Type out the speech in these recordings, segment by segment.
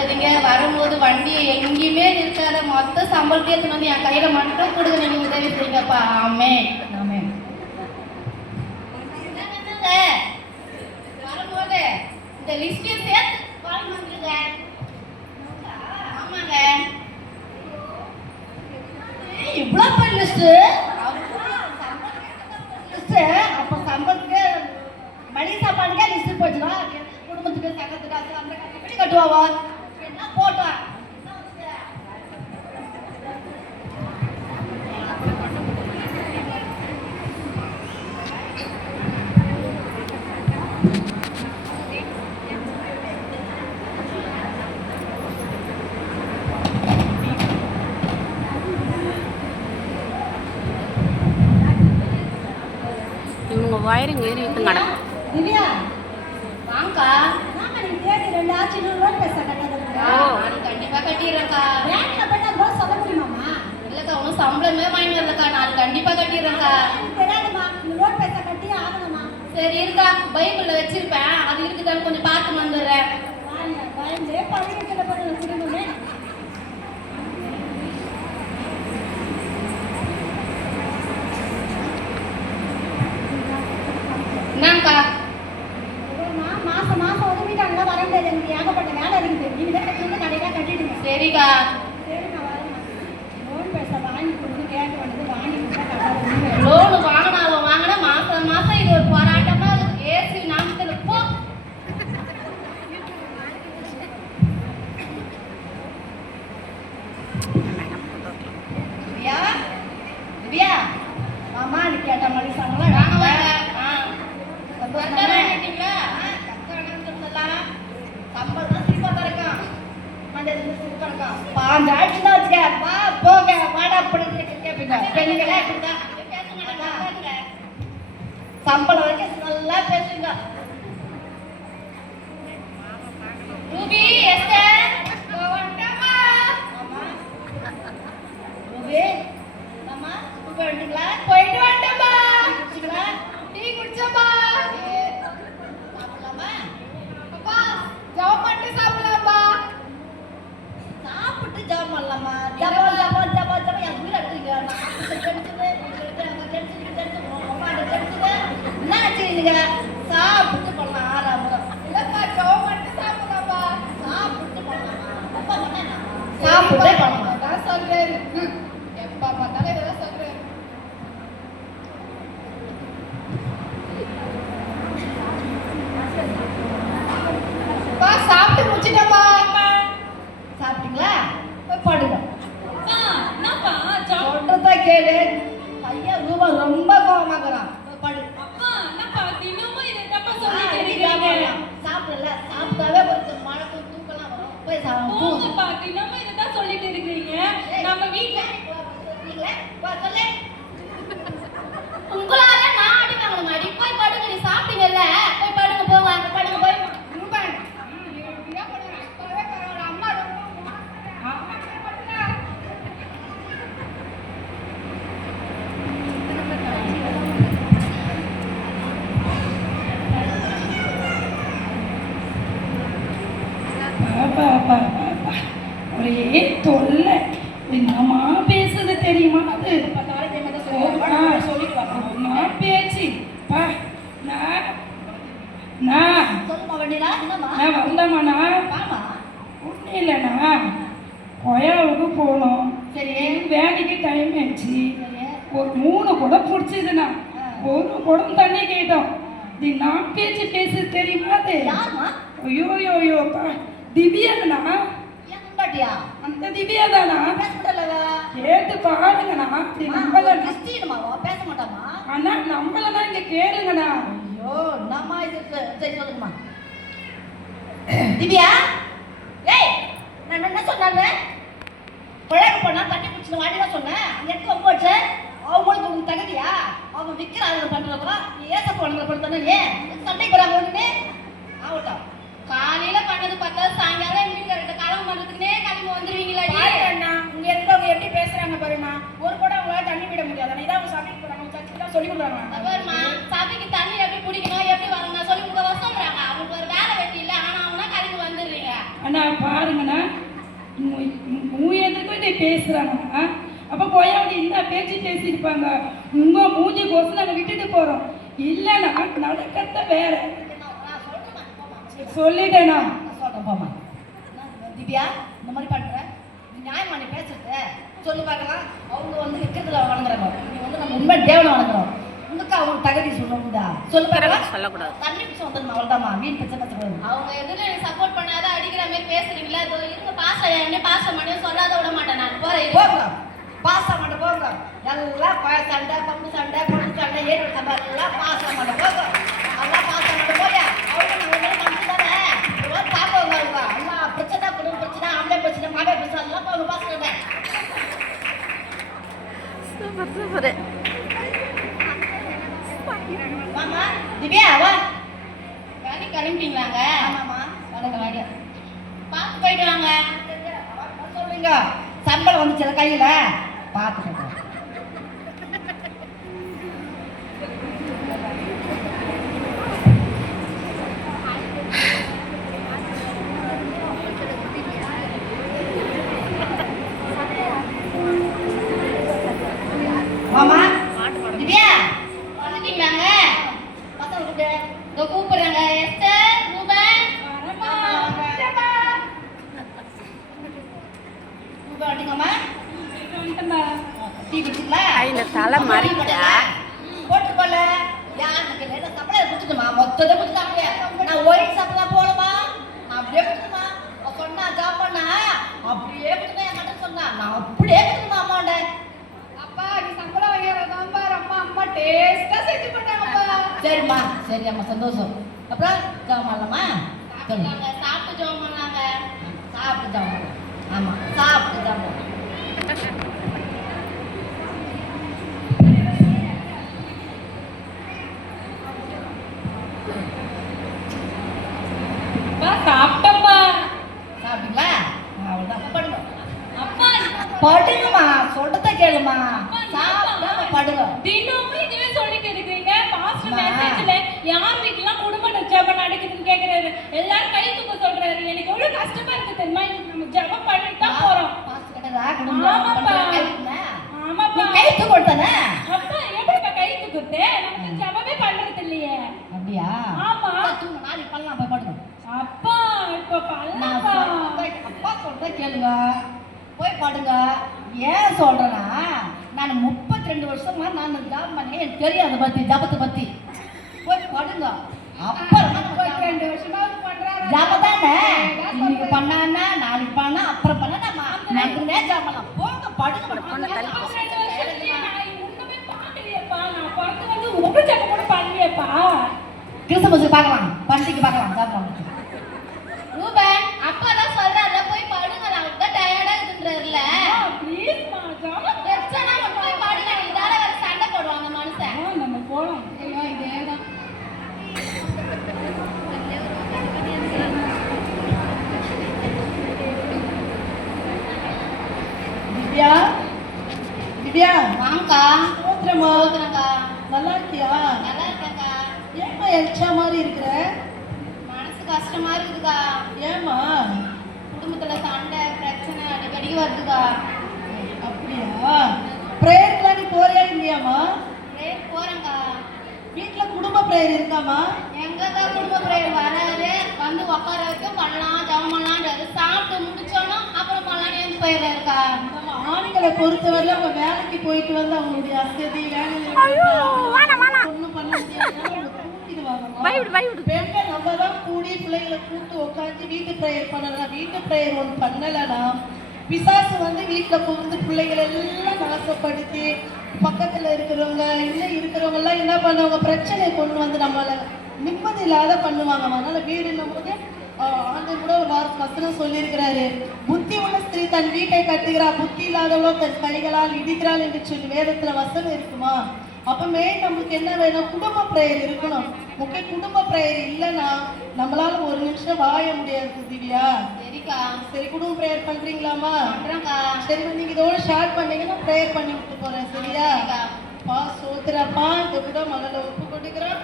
பார்த்துக்காதீங்க. வரும்போது வண்டியை எங்கேயுமே நிறுத்தாத, மொத்த சம்பளத்தையே எடுத்துன்னு வந்து என் கையில மட்டும் கொடுங்க. நீங்க உதவி செய்யுங்கப்பா. ஆமே ஆமே. வரும்போது இந்த லிஸ்டையும் சேர்த்து வாங்கி வந்துருங்க. ஆமாங்க. இவ்வளோ பெரிய லிஸ்ட்டு. அப்போ சம்பளத்துக்கு மளிகை சாப்பாடுக்கே லிஸ்ட் போச்சுன்னா குடும்பத்துக்கு சங்கத்துக்கு அது அந்த கட்டி கட்டுவாவா என்ன போட்டா. இவங்க வயருங்க ஏறி வித்து நடக்கும். திவ்யா வாங்கக்கா. நாம நீ தேடி 2 ஆச்சு 100 ரூபாய் பைசா கட்டாதீங்க. நான் கண்டிப்பா கட்டிறேன்க்கா. பேங்க்ல போய் நான் சொல்ல முடியுமாமா? இல்லக்கா உன சம்பளமே வாங்கி வரலக்கா. நான் கண்டிப்பா கட்டிறேன்க்கா. தெரியாதுமா, 100 ரூபாய் பைசா கட்டி ஆகணுமா? சரி இருக்கா, பைபிள்ல வச்சிருப்பேன், அது இருக்குதான்னு கொஞ்சம் பார்த்து வந்துடுறேன். பயந்தே பள்ளிக்கூடத்துல போய் வச்சிருக்கோமே. என்னக்கா மாசம் மாசம் உதவிட்டாங்களா? வர முடியாது, எனக்கு ஏகப்பட்ட வேலை இருக்குது. நீங்க தான் கட்டி கடையெல்லாம் கட்டிடுங்க. சரிக்கா. சரி நான் வரேன். லோன் பைசா வாங்கி கொடுத்து கேட்க வேண்டியது வாங்கி கொடுத்தா லோனு வாங்கினாலும் வாங்கினா மாசம் மாசம் இது ஒரு போராட்டமா ஏசி நாமத்தில் போ. திவ்யா திவ்யா மாமா நீ கேட்ட மாதிரி சாங்கலாம் வாங்க வாங்க. சம்பளம் சிரிப்பா இருக்கும். பாஞ்சு ஆயிடுச்சு தான் வச்சுக்க. வா போக வாடா அப்படின்னு கேட்பீங்க. பெண்ணுங்களே இப்படிதான் சம்பளம் வரைக்கும் நல்லா பேசுங்க. ரூபி எஸ்டர் வந்துட்டமா. ரூபி அம்மா ஸ்கூல் வந்துட்டீங்களா? போயிட்டு வந்துட்டமா. குடிச்சீங்களா? டீ குடிச்சமா. சாப்பிடலாமா? அப்பா ஜாம் பண்ணி சாப்பிடலாமா? சாப்பிட்டு ஜாம் பண்ணலாமா? ஜபா ஜபா ஜபா ஜபா என் உயிரை எடுத்துங்க. என்ன வச்சுருக்கீங்க? சாப்பிட்டு பண்ணலாம். ஆறாம் இல்லப்பா ஜாம் பண்ணி சாப்பிடலாமா? சாப்பிட்டு பண்ணலாமா? அப்பா பண்ண சாப்பிட்டே பண்ணலாம் தான் சொல்றாரு. எப்பா பார்த்தாலும் இதெல்லாம் சொல்றாரு. சாப்பிட்டு முடிச்சிட்டப்பா. சாப்பிட்டீங்களா? போய் படுங்க. சொல்றதா கேளு. பையன் ரூபா ரொம்ப கோவமாக்குறான். படு. சாப்பிடல சாப்பிட்டாவே ஒரு மழை தூக்கலாம் வரும். போய் சொல்லிட்டு இருக்கிறீங்க நம்ம வீட்டுல சொல்லு. உங்களால நான் அடி வாங்கணும். அடி போய் படுங்க. நீ சாப்பிட்டீங்கல்ல, போய் படுங்க. போங்க அங்க படுங்க. போய் ஒரே தொல்லை. என்னமா பேசுது தெரியுமா? அது பேச்சு வந்தமாண்ணா ஒன்றும் இல்லைண்ணா, கொயாவுக்கு போகணும். சரி வேலைக்கு டைம் ஆயிடுச்சு. ஒரு 3 குடம் பிடிச்சதுண்ணா. ஒரு குடம் தண்ணி கேட்டோம். இது நான் பேச்சு பேசு தெரியுமா? அது ஐயோயோயோப்பா திவ்யாங்கண்ணா. அந்த திவ்யா தானா? கேட்டு பாருங்கண்ணா. பேச மாட்டாமா? அண்ணா நம்மளனா இங்க கேளுங்கண்ணா. ஐயோ நம்ம சரி சொல்லுங்கம்மா. திவ்யா ஏய் நான் என்ன சொன்னேன்? குழம்பு போனா தண்ணி பிடிச்சி வாடிதான் சொன்னேன். அங்க எடுத்து போச்சு. அவங்களுக்கு உங்களுக்கு தகுதியா? அவங்க விற்கிறாங்க பண்றப்ப ஏச போன படுத்தானே ஏன் சண்டைக்கு வராங்க ஒண்ணுமே ஆகட்டும். காலையில பண்ணது பார்த்தா சாயங்காலம் வீட்டுக்காரர்கிட்ட காலம் பண்றதுக்குனே கிளம்பி வந்துருவீங்களா? அண்ணா உங்க எடுத்தவங்க எப்படி பேசுறாங்க பாருண்ணா. ஒரு கூட அவங்களால தண்ணி விட முடியாது. இதான் அவங்க சமைக்க போறாங்க. சர்ச்சுக்கு தான் சொல்லி கொடுக்குறாங்க. பாருமா சபைக்கு தண்ணி எப்படி பிடிக்கணும் எப்படி வரணும் சொல்லி கொடுக்க சொல்றாங்க. அவங்களுக்கு ஒரு வேலை வெட்டி இல்லை. ஆனா அவங்க கிளம்பி வந்துடுறீங்க. அண்ணா பாருங்கண்ணா எதுக்கும் இதை பேசுறாங்கண்ணா அப்ப போயாவது என்ன பேச்சு பேசியிருப்பாங்க. உங்க மூஞ்சி கோசம் நாங்க விட்டுட்டு போறோம். இல்லைண்ணா நடக்கிறத வேற. சொல்லிட்டேண்ணா. சொல்றேன் போமா. திவ்யா இந்த மாதிரி பண்ற நியாயமா நீ பேசுறது சொல்லி பார்க்கலாம். அவங்க வந்து விற்கிறதுல வணங்குறாங்க, நீ வந்து நம்ம உண்மை தேவனை வணங்குறோம். உனக்கு அவங்க தகுதி சொல்லணும்டா சொல்லி பார்க்கலாம். சொல்லக்கூடாது. தண்ணி பிடிச்சி வந்துடணும் அவ்வளோதாம்மா. மீன் பிரச்சனை கற்றுக்கணும். அவங்க எதுல சப்போர்ட் பண்ணாத அடிக்கிற மாதிரி பேசுறீங்களா? இதோ இருங்க பாசம் என்ன பாசம் பண்ணி சொல்லாத விட மாட்டேன் நான் போறேன். போகிறோம் பாச மாட்டேன் போகிறோம். எல்லாம் சண்டை பம்பு சண்டை பொண்ணு சண்டை ஏறி சண்டை எல்லாம் பாச மாட்டேன் போகிறோம். எல்லாம் பாச மாட்டேன் போயா அவங்க நான் மனசு தானே பார்ப்பவங்க அவங்க எல்லாம் பிரச்சனை குடும்ப பிரச்சனை ஆம்பளை பிரச்சனை மாவே பிரச்சனை எல்லாம் அவங்க பாசுறேன். Super super. மாமா திவ்யா வா. வேலைக்கு கிளம்பிட்டீங்களாங்க? ஆமாம்மா வணங்க வாங்க. பார்த்து போயிட்டு வாங்க. சொல்லுங்க சம்பளம் வந்துச்சுல கையில பார்த்துக்கிட்டோம். மாமா திவ்யா வந்துட்டீங்களாங்க? பசங்க கூப்பிட்டு இதோ கூப்பிடுறாங்க. எஸ்டர் ரூபன் வாட்டிங்கம்மா டீ குடிச்சிங்களா? கையில தலை மாறிட்டா. போட்டுக்கோல யாருக்கு இல்லை சம்பளம் குடிச்சுட்டுமா மொத்தத்தை குடிச்சாங்க. நான் ஒயிட் சாப்பிடலாம் போகலமா அப்படியே குடிச்சுமா சொன்னா ஜாப் பண்ணா அப்படியே குடிச்சுனா என் கிட்ட சொன்னா நான் அப்படியே குடிச்சுமா அம்மாண்ட. அப்பா நீ சம்பளம் வைக்கிறதாம் பாரு. அம்மா டேஸ்டா செஞ்சு போட்டாங்கப்பா. சரிம்மா சரி அம்மா சந்தோஷம். அப்புறம் ஜாப் பண்ணலாமா? சாப்பிட்டாங்க, சாப்பிட்டு ஜோம் பண்ணாங்க. சாப்பிட்டு ஜாப் பண்ணலாம். ஆமாம் சாப்பிட்டு ஜாப் பண்ணலாம். சாப்பிட்டப்பா. சாப்பிட்டீங்களா? அவ்வளோதான் படுங்க. அப்பா படுங்கம்மா சொல்றத கேளுமா. சாப்பிடாம படுங்க. தினமும் இதுவே சொல்லிட்டு இருக்கீங்க. பாஸ்டர் மெசேஜ்ல யார் வீட்லாம் குடும்ப ஜெபம் நடக்குதுன்னு கேக்குறாரு. எல்லாரும் கை தூக்க சொல்றாரு. எனக்கு எவ்வளவு கஷ்டமா இருக்கு தெரியுமா? நம்ம ஜெபம் பண்ணிட்டு தான் போறோம். பாஸ்டர் கிட்டதா குடும்பம் ஆமாப்பா. கைக்குமா? ஆமாப்பா. நீ கை தூக்கிட்டானே? அப்பா எப்படிப்பா கை தூக்குறது? நமக்கு ஜெபமே பண்றது இல்லையே. அப்படியா? ஆமா. தூங்க நாளைக்கு பண்ணலாம் போய் படுங்க. அப்பா இப்ப நான் பண்ணலாம்ப்பா. அப்பா சொல்றத கேளுங்க. போய் படுங்க. ஏன் சொல்றேன்னா நான் 32 வருஷமா நான் ஜாப் பண்ணேன். எனக்கு தெரியும் அதை பத்தி ஜபத்தை பத்தி. போய் படுங்க. அப்புறம் 32 வருஷமா பண்றாரு. ஜாப தானே இன்னைக்கு பண்ணான்னா நாளைக்கு பண்ணா அப்புறம் பண்ணா நம்ம நடுனே ஜாப் பண்ணலாம். போங்க படுங்க. பொண்ணு தள்ளி போ. 32 வருஷத்துலயே நான் ஒண்ணுமே பார்க்கலையேப்பா. நான் பிறந்து வந்து ஒரு ஜெபம் கூட பண்ணலையேப்பா. கிறிஸ்துமஸுக்கு பார்க்கலாம், பண்டிகைக்கு பார்க்கலாம். ஜாப் பண்ணலாம். ரூபன் அப்பா தான் சொல்றாருல போய் படுங்க. நான் தான் டயர்டா இருக்குன்றதுல. ப்ளீஸ் மா ஜெபம் பிரச்சனை போய் படுங்க. இதால வேற சண்டை போடுவாங்க மனுஷன். நம்ம போலாம். ஐயோ இதேதான். திவ்யா திவ்யா வாங்கக்கா. சோத்திரமா போதுறேன்க்கா. நல்லா இருக்கியா? நல்லா இருக்கேன்க்கா. ஏம்மா எல்ச்சா மாதிரி இருக்கிற? மனசு கஷ்டமா இருக்குதுக்கா. ஏம்மா குடும்பத்துல சண்டை பிரச்சனை அடிக்கடி வருதுக்கா. அப்படியா? ப்ரேயர்லாம் நீ போறியா இல்லையாம்மா? போறேன்க்கா. வீட்டுல குடும்ப ப்ரேயர் இருக்காமா? எங்கக்கா குடும்ப பிரேயர் வராது. வந்து உட்கார வரைக்கும் பண்ணலாம் ஜபம் பண்ணலான்றாரு. சாப்பிட்டு முடிச்சோன்னா அப்புறம் பண்ணலான்னு எழுந்து போயிடுறாருக்கா. நம்ம ஆண்களை பொறுத்தவரையில அவங்க வேலைக்கு போயிட்டு வந்து அவங்களுடைய அசதி வேலையில ஒண்ணும் பண்ண முடியாது. தூங்கிடுவாங்க. பெண்கள் நம்ம தான் கூடி பிள்ளைகளை கூட்டு உட்காந்து வீட்டு ப்ரேயர் பண்ணலாம். வீட்டு ப்ரேயர் ஒன்று பண்ணலைன்னா பிசாசு வந்து வீட்டில் புகுந்து பிள்ளைகளை எல்லாம் நாசப்படுத்தி பக்கத்தில் இருக்கிறவங்க இன்னும் இருக்கிறவங்க எல்லாம் என்ன பண்ணுவாங்க, பிரச்சனை கொண்டு வந்து நம்மளை நிம்மதி இல்லாத பண்ணுவாங்க. அதனால வீடுன்னும் போது ஆண்டவர் கூட ஒரு வசனம் சொல்லியிருக்கிறாரு, புத்தி உள்ள ஸ்திரீ தன் வீட்டை கட்டுகிறாள், புத்தி இல்லாதவளோ தன் கைகளால் இடிக்கிறாள் என்று சொல்லி வேதத்துல வசனம் இருக்குமா? அப்பமே நமக்கு என்ன வேணும்? குடும்ப பிரேயர் இருக்கணும். முக்கிய குடும்ப பிரேயர் இல்லைன்னா நம்மளால ஒரு நிமிஷம் வாழ முடியாது. திவ்யா சரிக்கா. சரி குடும்ப பிரேயர் பண்றீங்களாமா? பண்றேன்க்கா. சரி நீங்க இதோட ஷேர் பண்ணீங்கன்னா பிரேயர் பண்ணி விட்டு போறேன். சரியா? பா சோத்திரப்பா இந்த கூட மகளை ஒப்பு கொடுக்குறோம்.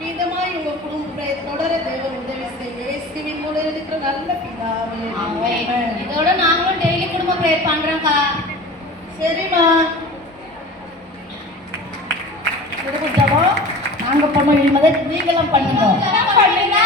மீதமா இவங்க குடும்ப பிரேயர் தொடர தேவன் உதவி செய்ய இயேசுவின் மூலம் இருக்கிற நல்ல பிதாவே. இதோட நாங்களும் டெய்லி குடும்ப ப்ரேயர் பண்றோம்க்கா. சரிம்மா. குடும்ப ஜெபம் நாங்க பண்ணுவோம், இனிமேல் நீங்களும் பண்ணுங்க. பண்ணுங்க.